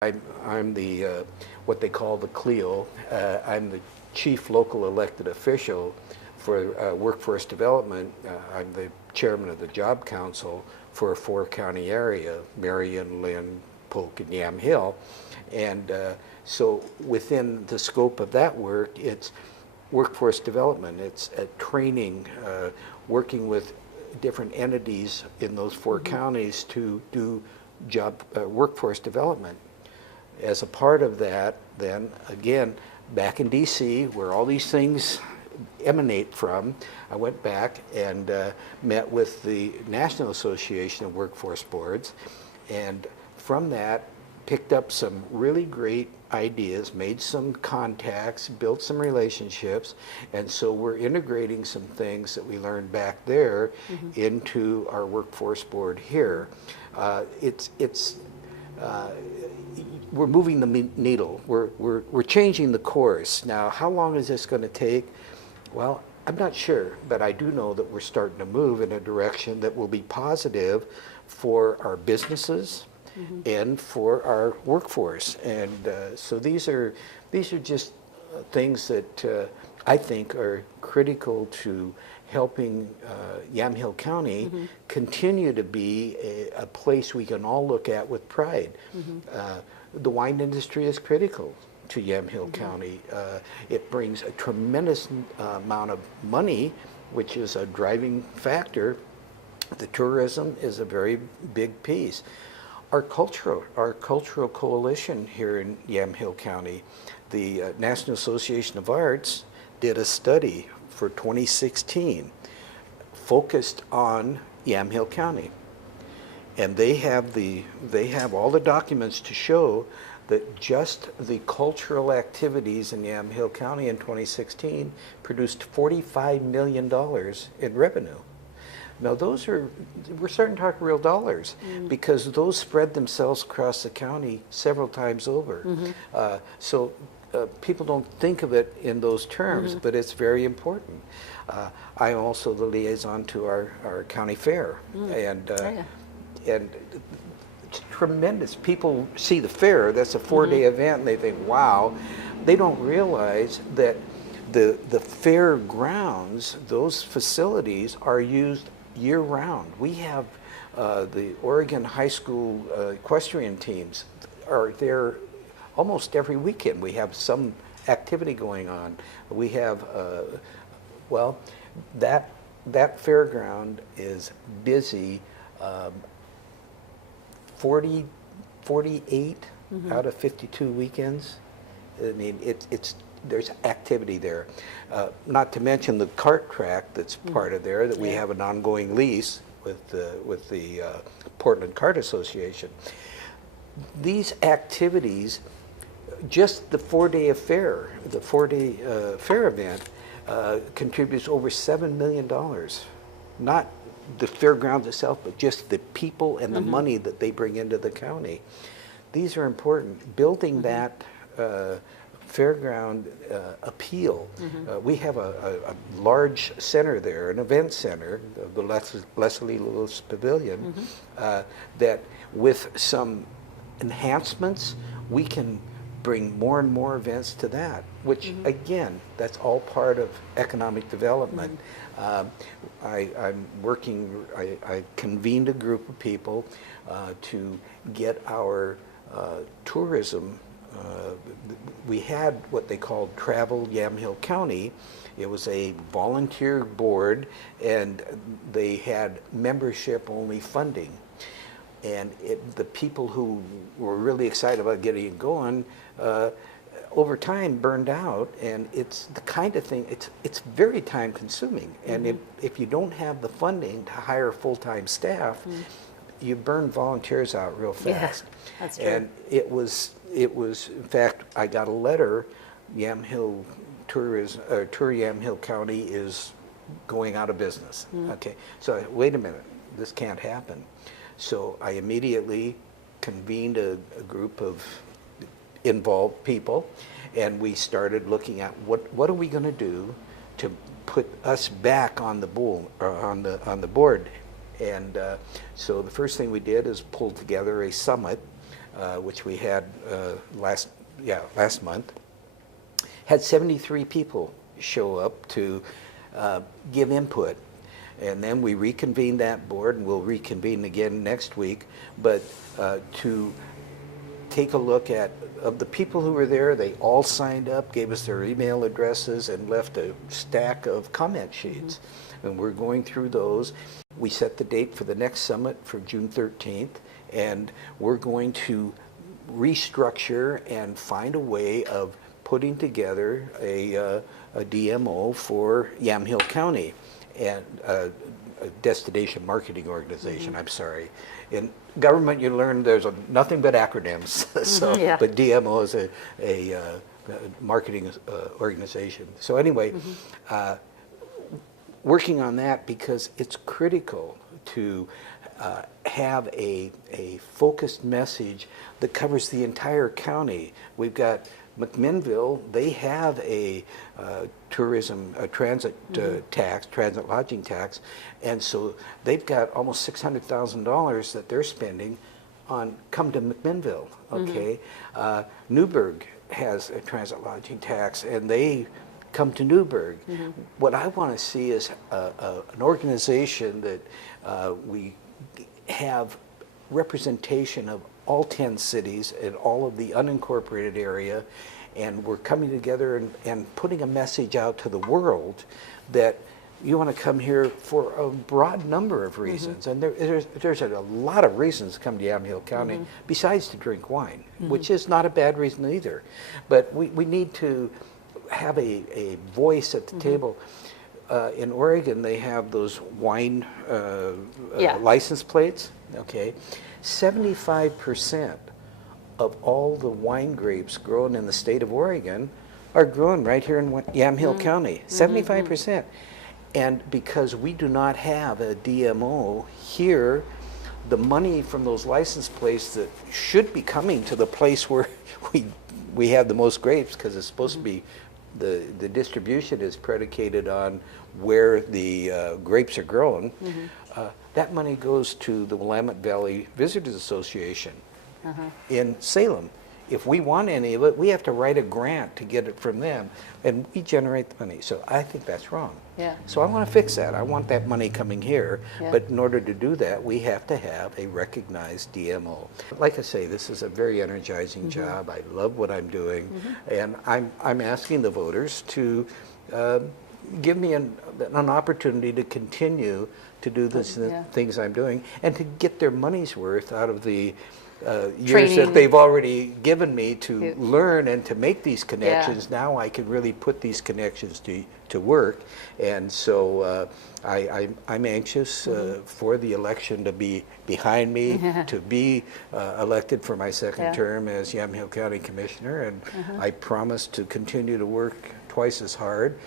I'm the what they call the CLEO. I'm the chief local elected official for workforce development. I'm the chairman of the Job Council for a four-county area: Marion, Lynn, Polk, and Yamhill. And so within the scope of that work, it's workforce development. It's training, working with different entities in those four counties to do workforce development. As a part of that, then again, back in DC, where all these things emanate from, I went back and met with the National Association of Workforce Boards, and from that picked up some really great ideas, made some contacts, built some relationships, and so we're integrating some things that we learned back there into our workforce board here. We're moving the needle. We're changing the course. Now, how long is this going to take? Well, I'm not sure, but I do know that we're starting to move in a direction that will be positive for our businesses and for our workforce. And so these are just things that I think are critical to helping Yamhill County continue to be a place we can all look at with pride. The wine industry is critical to Yamhill County. It brings a tremendous amount of money, which is a driving factor. The tourism is a very big piece. Our cultural coalition here in Yamhill County, the National Association of Arts did a study for 2016 focused on Yamhill County. And they have all the documents to show that just the cultural activities in Yamhill County in 2016 produced $45 million in revenue. Now we're starting to talk real dollars because those spread themselves across the county several times over. So people don't think of it in those terms, but it's very important. I'm also the liaison to our county fair, and it's tremendous. People see the fair, that's a 4-day event, and they think, wow. They don't realize that the fair grounds, those facilities are used year-round. We have the Oregon high school equestrian teams are there almost every weekend. We have some activity going on. We have, that fairground is busy 48 out of 52 weekends. I mean, there's activity there. Not to mention the cart track that's part of there, that we have an ongoing lease with the Portland Cart Association. These activities, just the 4-day affair, the 4-day fair event, contributes over $7 million. Not the fairgrounds itself, but just the people and the money that they bring into the county. These are important. Building that fairground appeal. We have a large center there, an event center, the Leslie Lewis Pavilion, that with some enhancements, we can bring more and more events to that, which again, that's all part of economic development. I'm working, I convened a group of people to get our tourism. We had what they called Travel Yamhill County. It was a volunteer board, and they had membership-only funding. And the people who were really excited about getting it going, over time burned out, and it's the kind of thing, it's very time consuming. And if you don't have the funding to hire full-time staff, you burn volunteers out real fast. Yeah, that's true. And it was, in fact, I got a letter, Yamhill Tourism, Tour Yamhill County is going out of business. Okay, so wait a minute, this can't happen. So I immediately convened a group of involved people, and we started looking at what are we going to do to put us back on the board. And so the first thing we did is pull together a summit which we had last month, had 73 people show up to give input. And then we reconvened that board, and we'll reconvene again next week, but to take a look at, of the people who were there, they all signed up, gave us their email addresses, and left a stack of comment sheets. And we're going through those. We set the date for the next summit for June 13th, and we're going to restructure and find a way of putting together a DMO for Yamhill County, and a destination marketing organization, I'm sorry. In government, you learn there's nothing but acronyms, but DMO is a marketing organization. So anyway, working on that because it's critical to have a focused message that covers the entire county. We've got McMinnville, they have a transit tax, transit lodging tax, and so they've got almost $600,000 that they're spending on come to McMinnville, okay? Newburgh has a transit lodging tax, and they come to Newburgh. What I want to see is an organization that we have representation of all 10 cities and all of the unincorporated area, and we're coming together and putting a message out to the world that you want to come here for a broad number of reasons. And there's a lot of reasons to come to Yamhill County besides to drink wine, which is not a bad reason either. But we need to have a voice at the table. In Oregon, they have those wine license plates, okay? 75% of all the wine grapes grown in the state of Oregon are grown right here in Yamhill County, 75%. And because we do not have a DMO here, the money from those license plates that should be coming to the place where we have the most grapes, because it's supposed to be, the distribution is predicated on where the grapes are grown. That money goes to the Willamette Valley Visitors Association in Salem. If we want any of it, we have to write a grant to get it from them, and we generate the money. So I think that's wrong. So I want to fix that. I want that money coming here, but in order to do that, we have to have a recognized DMO. Like I say, this is a very energizing job. I love what I'm doing, and I'm asking the voters to give me an opportunity to continue to do the things I'm doing, and to get their money's worth out of the years that they've already given me to learn and to make these connections. Now I can really put these connections to work, and so I'm anxious for the election to be behind me, to be elected for my second term as Yamhill County Commissioner, and I promise to continue to work twice as hard.